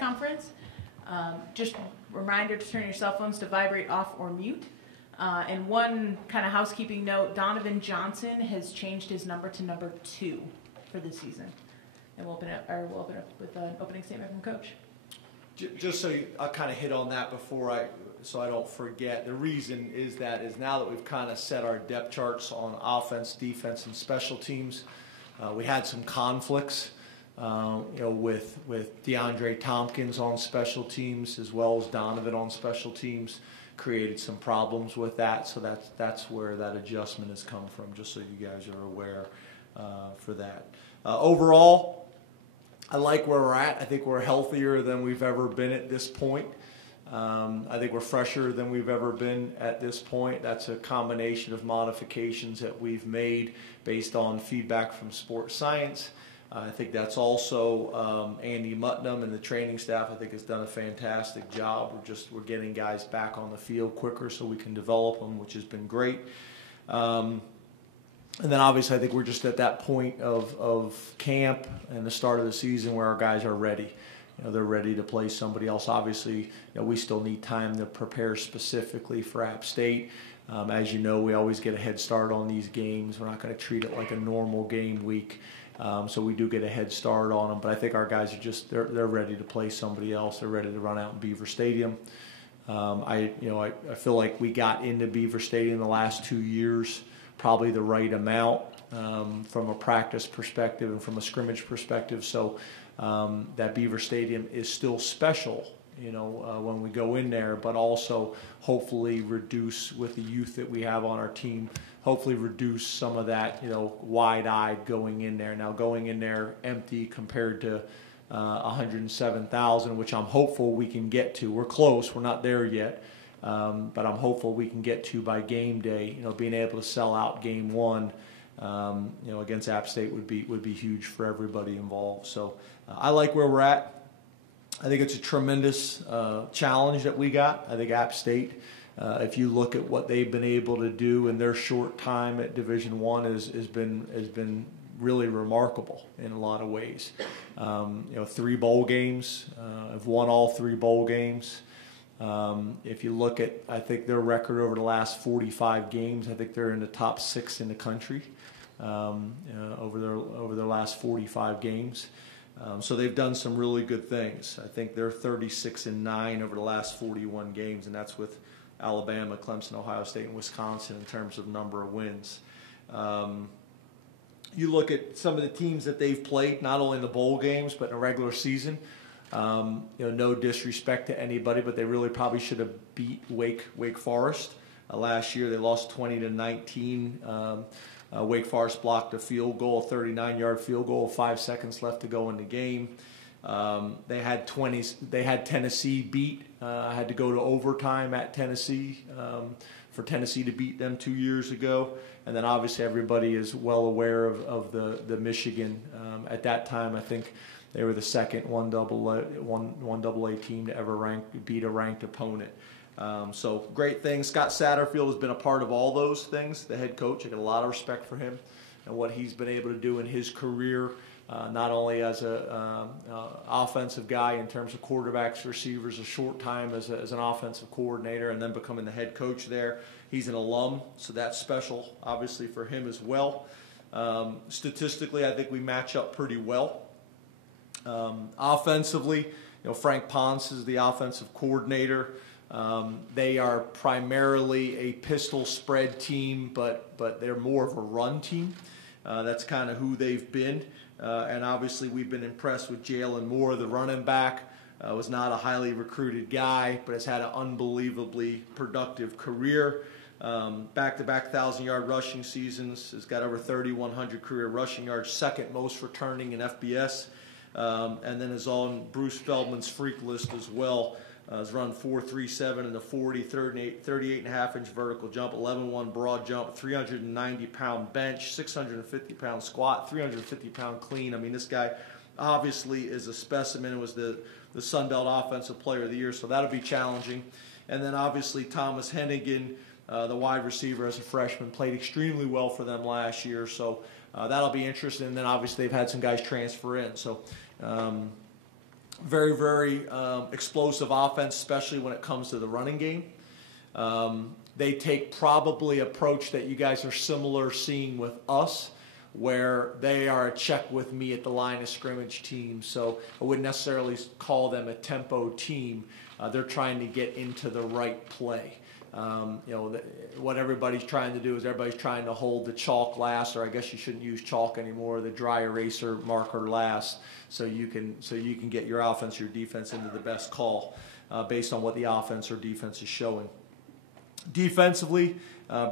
conference. Just reminder to turn your cell phones to vibrate off or mute. And one kind of housekeeping note, Donovan Johnson has changed his number to number 2 for this season. And we'll open up with an opening statement from Coach. Just so I'll kind of hit on that so I don't forget. The reason is now that we've kind of set our depth charts on offense, defense, and special teams, we had some conflicts, with DeAndre Tompkins on special teams as well as Donovan on special teams, created some problems with that. So that's where that adjustment has come from. Just so you guys are aware for that. Overall, I like where we're at. I think we're healthier than we've ever been at this point. I think we're fresher than we've ever been at this point. That's a combination of modifications that we've made based on feedback from sports science. I think that's also Andy Mutnam and the training staff, I think, has done a fantastic job. We're getting guys back on the field quicker so we can develop them, which has been great. And then obviously I think we're just at that point of camp and the start of the season where our guys are ready. They're ready to play somebody else. Obviously, we still need time to prepare specifically for App State. As you know, we always get a head start on these games. We're not going to treat it like a normal game week. So we do get a head start on them. But I think our guys are they're ready to play somebody else. They're ready to run out in Beaver Stadium. I feel like we got into Beaver Stadium the last 2 years probably the right amount from a practice perspective and from a scrimmage perspective. So that Beaver Stadium is still special, when we go in there, but also hopefully reduce with the youth that we have on our team, hopefully reduce some of that, wide-eyed going in there. Now going in there empty compared to 107,000, which I'm hopeful we can get to. We're close. We're not there yet. But I'm hopeful we can get to by game day. Being able to sell out game 1, against App State would be huge for everybody involved. So I like where we're at. I think it's a tremendous challenge that we got. I think App State, if you look at what they've been able to do in their short time at Division I, has been really remarkable in a lot of ways. 3 bowl games, have won all 3 bowl games. If you look at, I think, their record over the last 45 games, I think they're in the top 6 in the country over their last 45 games. So they've done some really good things. I think they're 36-9 over the last 41 games, and that's with Alabama, Clemson, Ohio State, and Wisconsin in terms of number of wins. You look at some of the teams that they've played, not only in the bowl games but in the regular season. No disrespect to anybody, but they really probably should have beat Wake Forest last year. They lost 20-19. Wake Forest blocked a field goal, a 39-yard field goal, 5 seconds left to go in the game. They had Tennessee beat. Had to go to overtime at Tennessee for Tennessee to beat them 2 years ago. And then obviously everybody is well aware of the Michigan. At that time, I think they were the second 1AA team to ever beat a ranked opponent. So great things. Scott Satterfield has been a part of all those things, the head coach. I got a lot of respect for him and what he's been able to do in his career, not only as an offensive guy in terms of quarterbacks, receivers, a short time as an offensive coordinator, and then becoming the head coach there. He's an alum, so that's special, obviously, for him as well. Statistically, I think we match up pretty well. Offensively, Frank Ponce is the offensive coordinator. They are primarily a pistol spread team, but they're more of a run team. That's kind of who they've been. And obviously we've been impressed with Jalen Moore, the running back. Was not a highly recruited guy, but has had an unbelievably productive career. Back-to-back 1,000-yard rushing seasons. Has got over 3,100 career rushing yards, second most returning in FBS. And then is on Bruce Feldman's freak list as well. Has run 4.37 in the 40, 38.5-inch vertical jump, 11.1 broad jump, 390-pound bench, 650-pound squat, 350-pound clean. I mean, this guy obviously is a specimen. Was the Sun Belt Offensive Player of the Year, so that'll be challenging. And then obviously Thomas Hennigan, the wide receiver as a freshman, played extremely well for them last year, so that'll be interesting. And then obviously they've had some guys transfer in. So Very, very explosive offense, especially when it comes to the running game. They take probably approach that you guys are similar seeing with us, where they are a check with me at the line of scrimmage team. So I wouldn't necessarily call them a tempo team. They're trying to get into the right play. What everybody's trying to do is everybody's trying to hold the chalk last, or I guess you shouldn't use chalk anymore, the dry eraser marker last, so you can get your offense, your defense into the best call based on what the offense or defense is showing. Defensively,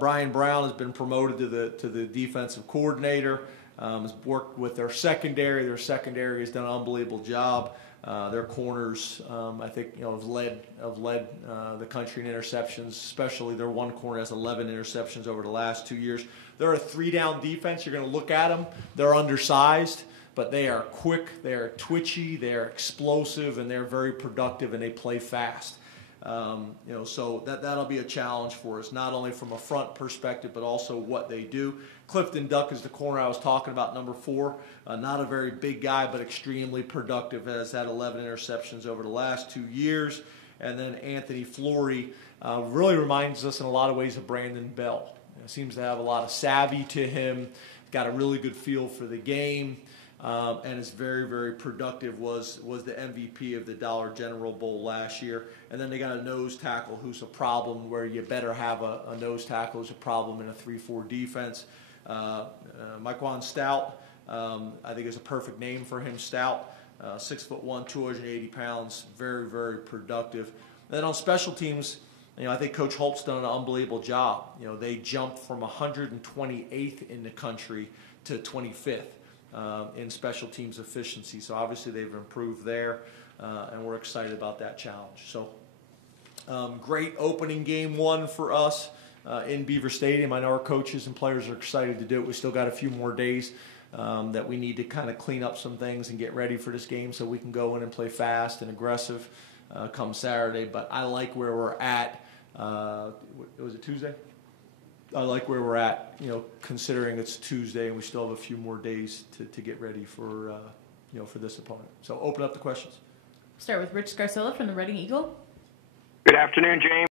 Brian Brown has been promoted to the defensive coordinator. Has worked with their secondary. Their secondary has done an unbelievable job. Their corners, I think, have led the country in interceptions. Especially their one corner has 11 interceptions over the last 2 years. They're a three-down defense. You're going to look at them. They're undersized, but they are quick. They are twitchy. They are explosive, and they're very productive, and they play fast. So that'll be a challenge for us, not only from a front perspective, but also what they do. Clifton Duck is the corner I was talking about, number 4. Not a very big guy, but extremely productive. Has had 11 interceptions over the last 2 years. And then Anthony Flory really reminds us in a lot of ways of Brandon Bell. Seems to have a lot of savvy to him. Got a really good feel for the game. And is very, very productive, was the MVP of the Dollar General Bowl last year. And then they got a nose tackle who's a problem, where you better have a nose tackle who's a problem in a 3-4 defense. Myquan Stout, I think is a perfect name for him, Stout. 6'1", 280 pounds, very, very productive. And then on special teams, I think Coach Holt's done an unbelievable job. They jumped from 128th in the country to 25th. In special teams efficiency. So obviously they've improved there, and we're excited about that challenge. So great opening game one for us in Beaver Stadium. I know our coaches and players are excited to do it. We still got a few more days that we need to kind of clean up some things and get ready for this game so we can go in and play fast and aggressive come Saturday. But I like where we're at. Was it Tuesday? I like where we're at, considering it's Tuesday and we still have a few more days to get ready for, for this opponent. So open up the questions. Start with Rich Scarcella from the Reading Eagle. Good afternoon, James.